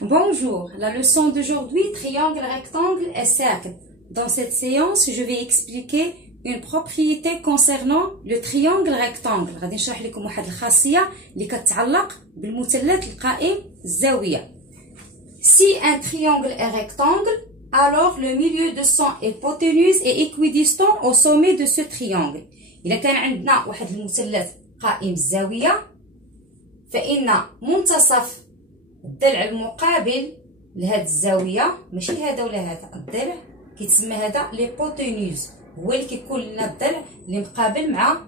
Bonjour, la leçon d'aujourd'hui, triangle, rectangle et cercle. Dans cette séance, je vais expliquer une propriété concernant le triangle rectangle. غادي نشرح لكم واحد الخاصية اللي كتعلق بالمثلث القائم الزاوية. Si un triangle est rectangle, alors le milieu de son hypoténuse est équidistant au sommet de ce triangle. إذا كان عندنا واحد المثلث قائم الزاوية فإن منتصف الضلع المقابل لهاد الزاويه ماشي هذا ولا هذا الضلع كيتسمى هذا ليبوتينوز، هو اللي كيكون لنا الضلع اللي مقابل مع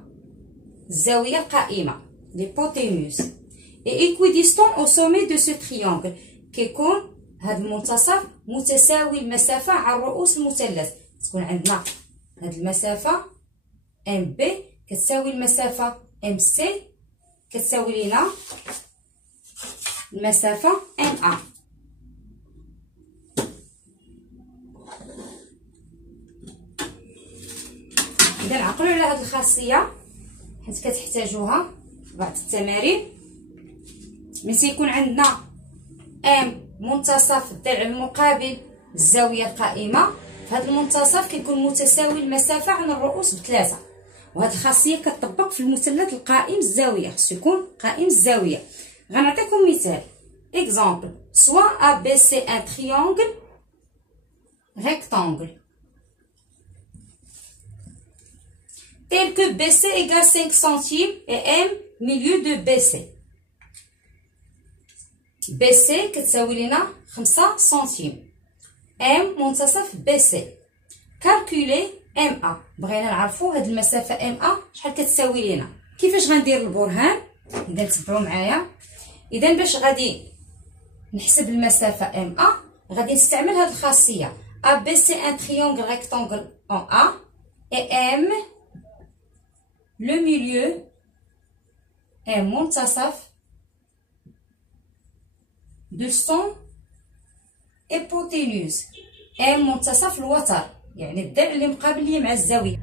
الزاويه القائمه ليبوتينوز. اي ايكويديستون او سومي دو سو تريانغل، كيكون هاد المنتصف متساوي المسافه على رؤوس المثلث. تكون عندنا هاد المسافه ام بي كتساوي المسافه ام سي كتساوي لنا المسافة MA. إذا عقلوا على هذه الخاصية حيت كتحتاجوها في بعض التمارين. من سيكون عندنا M منتصف الضلع المقابل للزاوية القائمة، فهذا المنتصف كيكون متساوي المسافة عن الرؤوس بثلاثة، وهذه الخاصية كتطبق في المثلث القائم الزاوية، خصو يكون قائم الزاوية. غنعطيكم مثال. Exemple, soit ABC un triangle rectangle tel que BC égale 5 centimes et M milieu de BC. BC كتساوي لنا 5 سنتيم، M منتصف BC. Calculer MA، بغينا نعرفوا هاد المسافة MA شحال كتساوي لنا. كيفاش غندير البرهان؟ إذا تبعوا معايا. إذا باش غادي نحسب المسافة MA غادي نستعمل هاد الخاصية ABC un triangle rectangle en A et M le milieu est منتصف de son hypoténuse. M منتصف الوتر يعني الضلع اللي مقابل ليه مع الزاوية.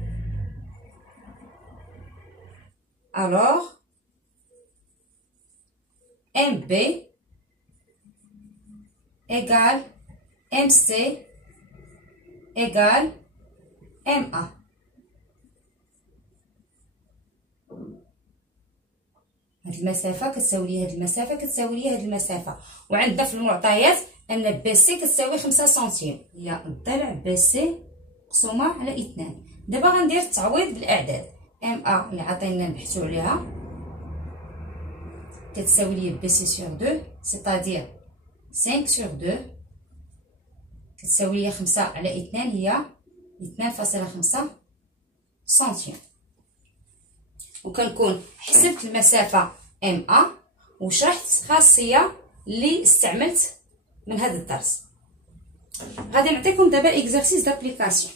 alors MB égale MC égale MA. هاد المسافة كتساوي لي هاد المسافة كتساوي لي هاد المسافة، وعندنا في المعطيات أن بي سي كتساوي 5 سنتيم، هي الضلع بي سي مقسومة على 2. دابا غندير التعويض بالأعداد. MA اللي عطينا نبحثو عليها كتساوي لي بي سي سور 2 سيتادير 5 sur 2 كتساوي لي 5 على 2 هي 2.5 سنتيم، وكنكون حسبت المسافة MA وشرحت الخاصية اللي استعملت من هذا الدرس. غادي نعطيكم دابا exercice d'application.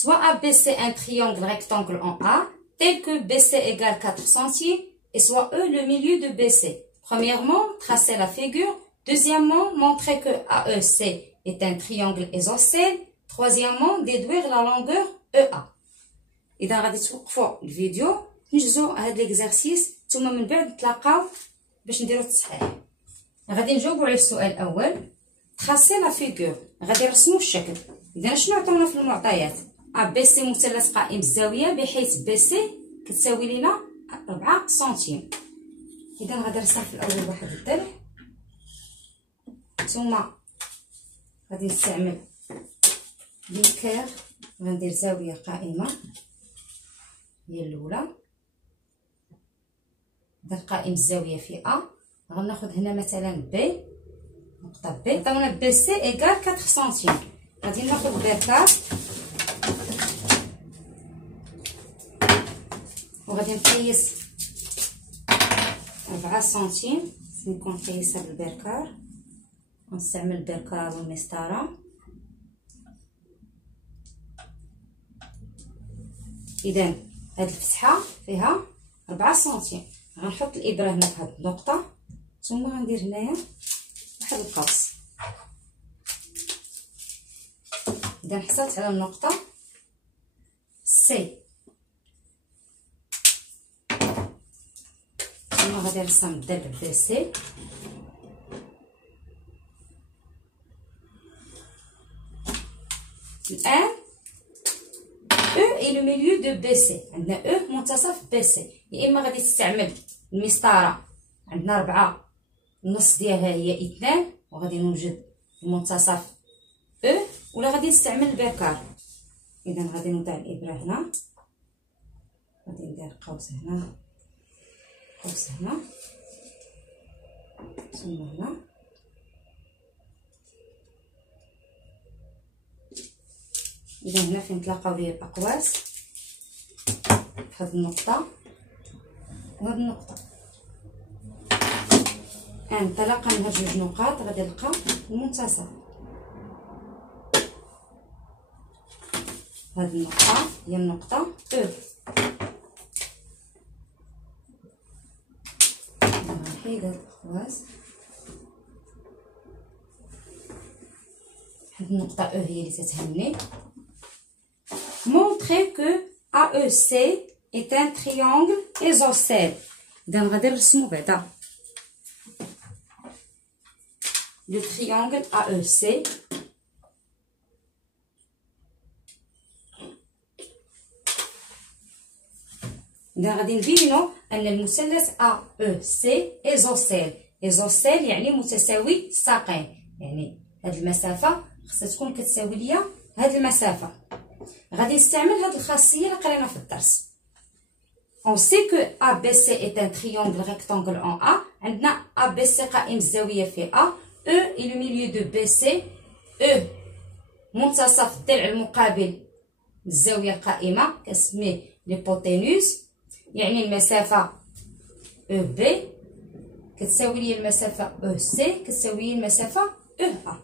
Soit ABC un triangle rectangle en A tel que BC égale 4 centimes et soit E le milieu de BC. Premièrement, tracer la figure. Deuxièmement, montrer que AEC est un triangle isocèle. Troisièmement, déduire la longueur EA. إذا غادي توقفوا الفيديو نجزو هاد ليكزارسيس ثم من بعد نتلاقاو باش نديرو التصحيح. غادي نجاوبوا على السؤال الأول. تراسي لا فيغور، غادي نرسمو الشكل. إذا شنو عطاونا في المعطيات؟ ABC مثلث قائم الزاوية بحيث BC كتساوي لينا 4 سنتيم. إذا غادي نرسم في الأول واحد الضلع، ثم غادي نستعمل ليكير، غندير زاوية قائمة هي الأولى. إذا قائم الزاوية في A غناخد هنا مثلا بي، نقطة بي عطاونا بي سي إيكال 4 سنتيم. غادي ناخد بركار وغادي نقيس 4 سنتيم، نكون قيسها بالبركار، نستعمل البركار والمسطرة. إذا هاد الفتحة فيها 4 سنتيم، غنحط الإبرة هنا في هاد النقطة، ثم غندير هنايا واحد القوس. إذا حصلت على النقطة سي، ثم غادي نرسم الضلع بي سي الآن او اي لو ميليو دو بي سي. عندنا او منتصف بي سي. يا اما غادي تستعمل المسطره، عندنا 4 النص ديالها هي 2 وغادي نوجد المنتصف او، ولا غادي نستعمل البيكار. اذا غادي نوضع الابره هنا، غادي ندير قوس هنا، قوس هنا، ثم هنا. إذا هنا فين تلاقاو ليا الأقواس في هاد النقطة وهاد النقطة، انطلاقا من هاد جوج نقاط غادي نلقى المنتصف. هاد النقطة هي النقطة او. نحيد هاد الأقواس. هاد النقطة او هي اللي تتهمني. Montrer que AEC est un triangle isocèle. إذا غادي نرسمو بعدا le triangle AEC. إذا غادي نبينو أن المثلث AEC isocèle. isocèle يعني متساوي الساقين، يعني هاد المسافة خصها تكون كتساوي ليا هاد المسافة. غادي نستعمل هاد الخاصية اللي قرينا في الدرس. On sait que ABC est un triangle rectangle en A. عندنا ABC قائم الزاوية في A. E est le milieu de BC. E منتصف الضلع المقابل للزاوية القائمة، كنسميه ليبوتينوز. يعني المسافة EB كتساوي لي المسافة EC كتساوي لي المسافة EA.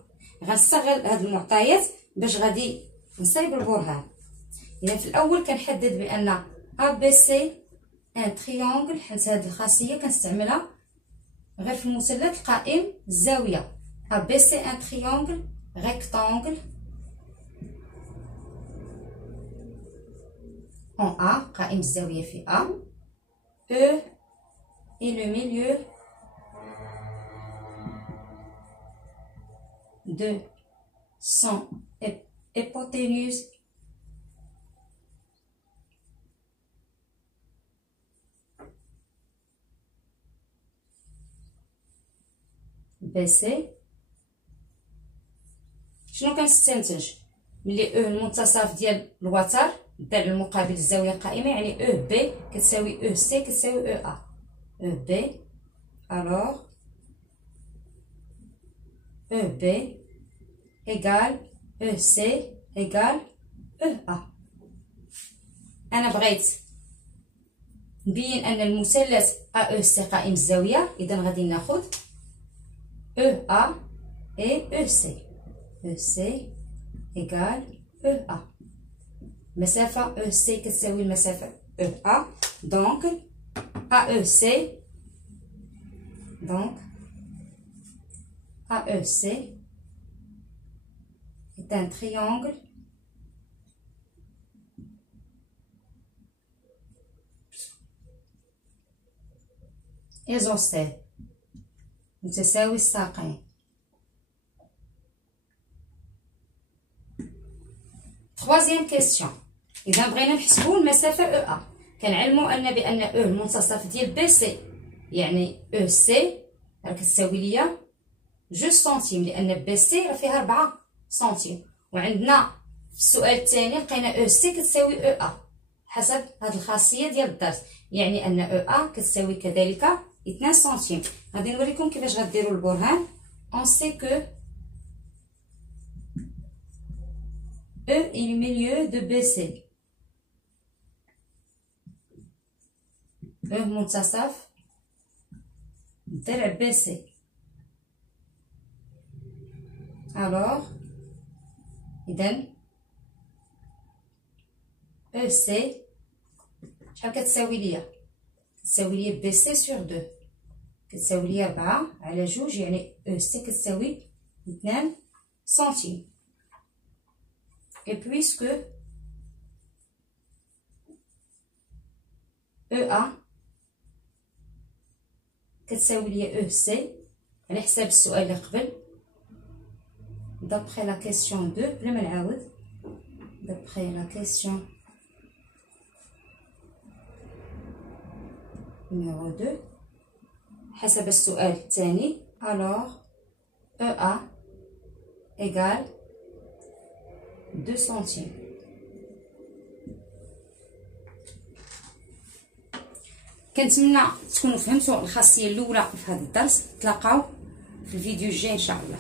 غنستغل هاد المعطيات باش غادي نصايب البرهان. إذا في الأول كنحدد بأن ABC ان تريونغل، حيت هاد الخاصية كنستعملها غير في المثلث القائم الزاوية. ABC ان تريونغل rectangle en A قائم الزاوية في A. E est le milieu de son hypoténuse BC. شنو كنستنتج؟ ملي او المنتصف ديال الوتر الضلع المقابل للزاويه القائمه، يعني او بي كتساوي او سي كتساوي او ا. او بي الوغ او بي ايكال او سي ايكال او ا. انا بغيت نبين ان المثلث ا او سي قائم الزاويه، اذا غادي ناخذ EA et EC. EC égale EA. مسافة EC كتساوي المسافة EA. Donc AEC est un triangle isocèle متساوي الساقين. troisième question. إذا بغينا نحسبو المسافة EA، كنعلمو أن بأن O المنتصف ديال BC يعني EC راه كتساوي ليا 2 سنتيم، لأن BC راه فيها 4 سنتيم، وعندنا في السؤال الثاني لقينا EC كتساوي EA حسب هاد الخاصية ديال الدرس، يعني أن EA كتساوي كذلك 2 سنتيم. غادي نوريكم كيفاش غديروا البرهان. on sait que E est le milieu de BC. E منتصف الضلع BC. alors إذا EC شحال كتساوي ليا؟ كتساوي ليا BC sur 2 كتساوي ليا 4 على 2، يعني EC كتساوي 2 سنتيم. Et puisque EA كتساوي ليا EC على حساب السؤال اللي قبل، d'après la question 2 بلا ما نعاود، d'après la question numéro 2 حسب السؤال الثاني. alors EA égale 2 centimes. كنتمنى تكونوا فهمتوا الخاصيه الاولى في هذا الدرس. تلاقاو في الفيديو الجاي ان شاء الله.